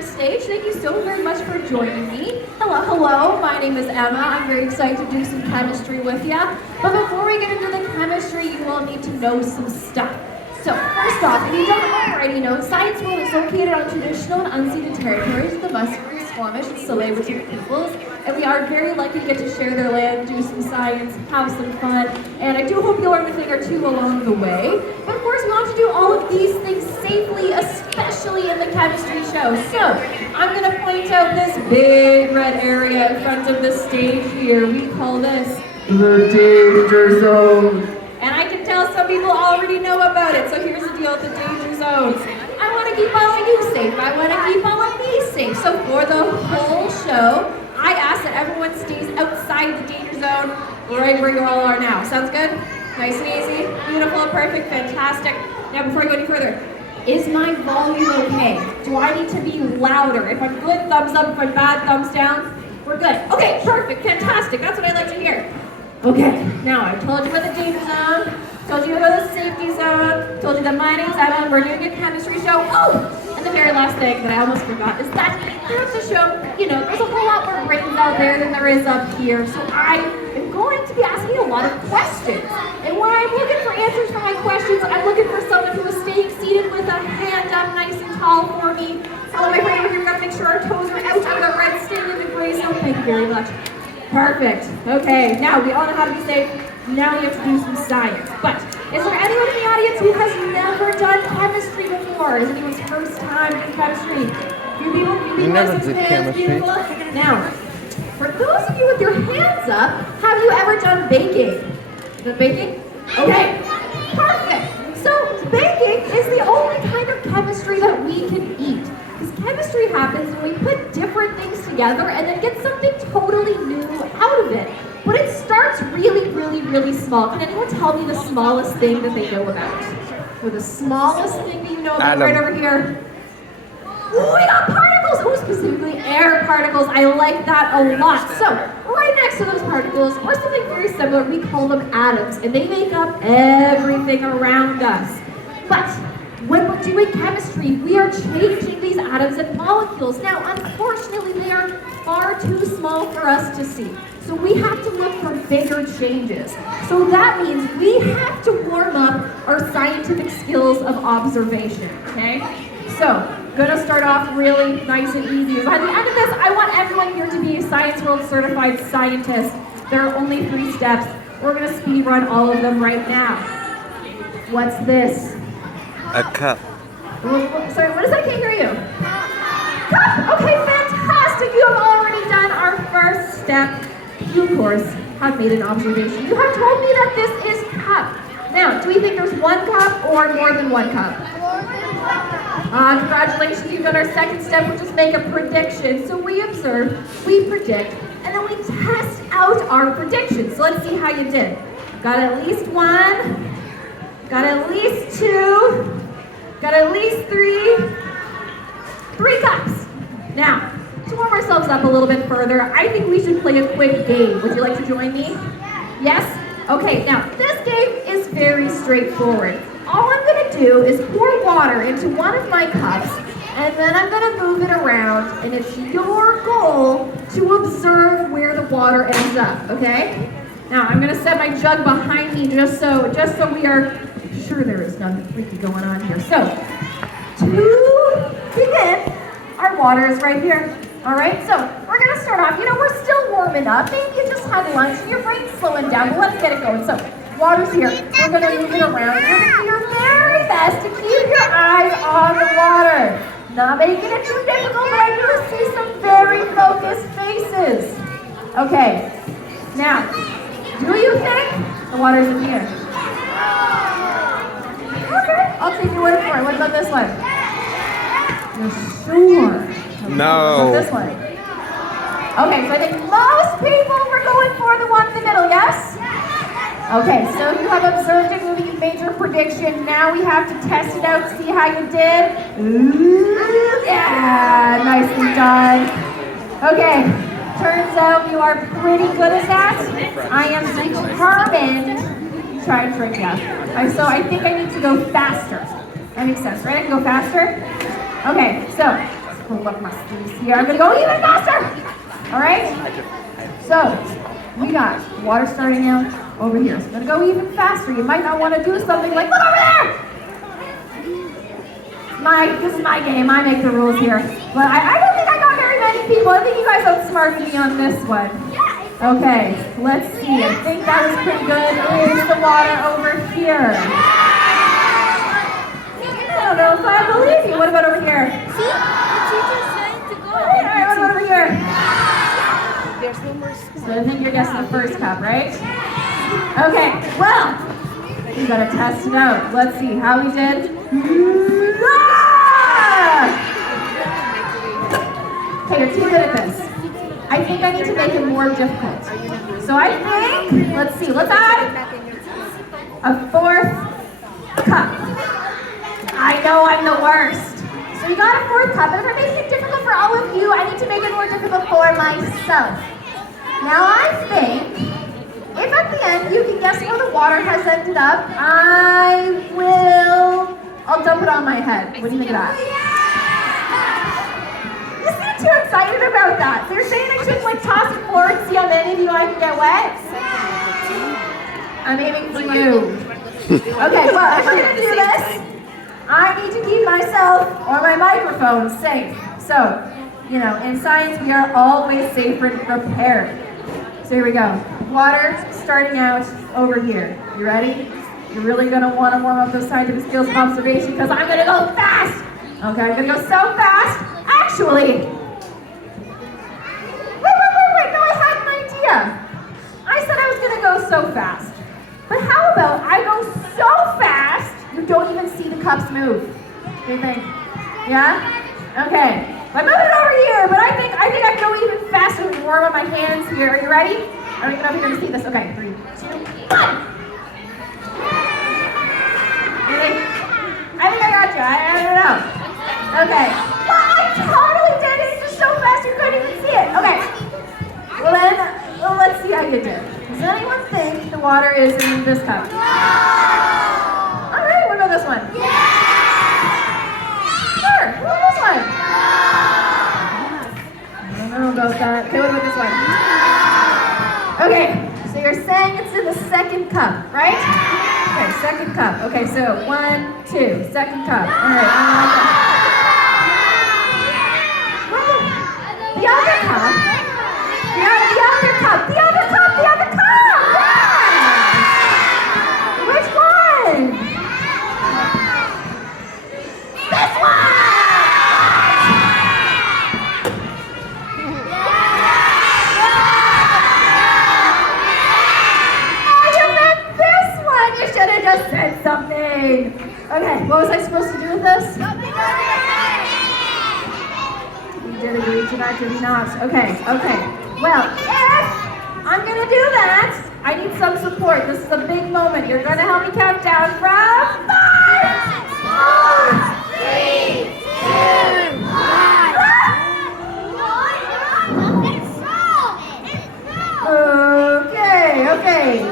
center stage. Thank you so very much for joining me. Hello, my name is Emma. I'm very excited to do some chemistry with you. But before we get into the chemistry, you all need to know some stuff. So, first off, if you don't already know, Science World is located on traditional and unceded territories of the Musqueam, Squamish, and Tsleil-Waututh peoples, and we are very lucky to get to share their land, do some science, have some fun, and I do hope you'll learn a thing or two along the way. But of course, we want to do all of these things safely, especially in the chemistry show. So, I'm going to point out this big red area in front of the stage here. We call this the danger zone. And I can tell some people already know about it, so here's the deal with the danger zones. I want to keep all of you safe. I want to keep all of me safe. So for the whole show, I ask that everyone stays outside the danger zone, right where you all are now. Sounds good? Nice and easy? Beautiful, perfect, fantastic. Now before I go any further, is my volume okay? Do I need to be louder? If I'm good, thumbs up. If I'm bad, thumbs down. We're good. Okay, perfect, fantastic. That's what I like to hear. Okay, now I told you about the danger zone, told you about the safety zone, told you that my name's Emma, we're doing a chemistry show. Oh, and the very last thing that I almost forgot is that throughout the show, there's a whole lot more brains out there than there is up here. So I am going to be asking a lot of questions. And when I'm looking for answers for my questions, I'm looking for someone who is staying seated with a hand up nice and tall for me. Follow my friend over here, we've got to make sure our toes are out of the red, staying in the gray zone. Thank you very much. Perfect. Okay, now we all know how to be safe. Now we have to do some science. But is there anyone in the audience who has never done chemistry before? Is anyone's first time doing chemistry? Few people never did chemistry. Beautiful. Now, for those of you with your hands up, have you ever done baking? Done baking? Okay. Perfect. So baking is the only kind of chemistry that we can eat. Because chemistry happens when we put different things together and then get something totally new out of it. But it starts really, really, really small. Can anyone tell me the smallest thing that they know about? Or the smallest thing that you know about right over here? Ooh, we got particles! Oh, specifically air particles. I like that a lot. So, right next to those particles, or something very similar, we call them atoms. And they make up everything around us. But when we're doing chemistry, we are changing these atoms and molecules. Now, unfortunately, they are far too small for us to see. So we have to look for bigger changes. So that means we have to warm up our scientific skills of observation, okay? So, gonna start off really nice and easy. By the end of this, I want everyone here to be a Science World certified scientist. There are only 3 steps. We're gonna speed run all of them right now. What's this? A cup. Sorry, what is that? I can't hear you. Cup! Okay, fantastic! You have already done our first step. You, of course, have made an observation. You have told me that this is cup. Now, do we think there's 1 cup or more than 1 cup? Congratulations, you've done our second step, which is make a prediction. So we observe, we predict, and then we test out our predictions. So let's see how you did. Got at least 1. Got at least 2, got at least 3 cups. Now, to warm ourselves up a little bit further, I think we should play a quick game. Would you like to join me? Yes? Okay, now, this game is very straightforward. All I'm gonna do is pour water into one of my cups, and then I'm gonna move it around, and it's your goal to observe where the water ends up, okay? Now, I'm gonna set my jug behind me just so we are sure there is nothing freaky going on here. So, to begin, our water is right here. All right, so we're gonna start off. We're still warming up. Maybe you just had lunch and your brain's slowing down, but let's get it going. So, water's here. We're gonna move it around. You're gonna do your very best to keep your eyes on the water. Not making it too difficult, but I need to see some very focused faces. Okay, now, do you think the water's in here? Okay, I'll take your word for it. What about this one? You're sure? No. What about this one? Okay, so I think most people were going for the one in the middle, yes? Okay, so you have observed it moving, you've made your prediction. Now we have to test it out, see how you did. Ooh, yeah, nicely done. Okay, turns out you are pretty good at that. I am determined to try and trick you. So I think I need to go faster. That makes sense, right? I can go faster? Okay, so pull up my sleeves here. I'm gonna go even faster. All right. So we got water starting out over here. So I'm gonna go even faster. You might not want to do something like look over there. This is my game. I make the rules here. But I don't think I got very many people. I think you guys outsmarted me on this one. Okay, let's see. I think that was pretty good. Here's the water over here. I don't know if I believe you. What about over here? See? The teacher's saying to go. All right, what about over here? There's no more school. So I think you're guessing the first cup, right? Okay, well, we gotta test it out. Let's see how we did. Okay, you're too good at this. I think I need to make it more difficult. So I think, let's see, let's add a fourth cup. I know I'm the worst. So you got a fourth cup, and if I'm making it difficult for all of you, I need to make it more difficult for myself. Now I think, if at the end you can guess where the water has ended up, I'll dump it on my head. What do you think of that? You seem too excited about that. They're saying I should like toss it forward and see how many of you I can get wet. I'm aiming for you. Okay, well, if we're gonna do this, I need to keep myself or my microphone safe. So, in science, we are always safer and prepared. So here we go. Water starting out over here. You ready? You're really going to want to warm up those scientific skills of observation because I'm going to go fast. Okay, I'm going to go so fast. Actually, wait. No, I had an idea. I said I was going to go so fast. But how about I go so fast, you don't even see the cups move? What do you think? Yeah? Okay. I'm moving over here, but I think I can go even faster and warm up my hands here. Are you ready? I don't even know if you're going to see this. Okay, 3, 2, 1. Really? I think I got you. I don't know. Okay. Well, I totally did it. It's just so fast you couldn't even see it. Okay. Well then, let's see how you did. Does anyone think the water is in this cup? No! All right, what about this one? Yeah! Sure, what about this one? I don't know about that. Okay, what about this one? Okay, so you're saying it's in the second cup, right? Okay, second cup. Okay, so 1, 2, second cup. All right, well, the other cup. The other cup. Yeah! Which one? This one! You should have just said something. Okay, what was I supposed to do with this? You did agree to that, did you not? Okay. Well, if I'm gonna do that, I need some support. This is a big moment. You're gonna help me count down from 5, 4, 3, 2, 1.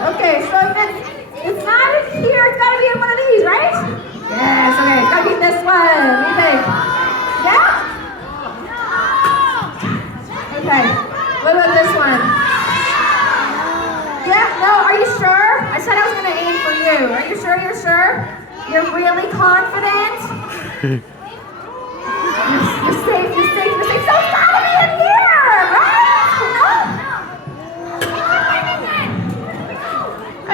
Okay. So if it's not in here, it's gotta be in one of these, right? Yes, okay, it's gotta be this one. What do you think? Yeah? Okay, what about this one? Yeah, no, are you sure? I said I was gonna aim for you. Are you sure you're sure? You're really confident? You're safe. So it's gotta be in here, right? No?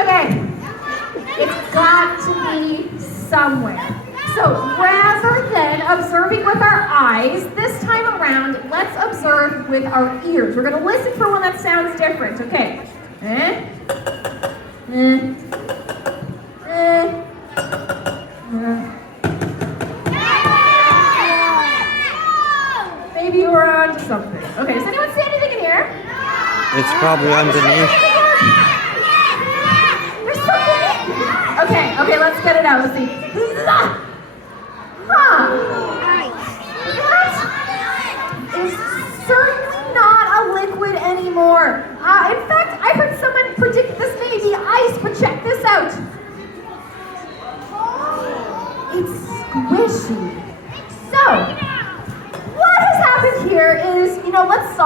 Okay. It's got to be somewhere. So rather than observing with our eyes, this time around, let's observe with our ears. We're going to listen for one that sounds different, okay? Maybe you were on to something. Okay, does anyone see anything in here? It's probably underneath. Okay, let's get it out. Let's see. That is certainly not a liquid anymore. In fact, I heard someone predict this may be ice, but check this out. It's squishy. So, what has know, let's solve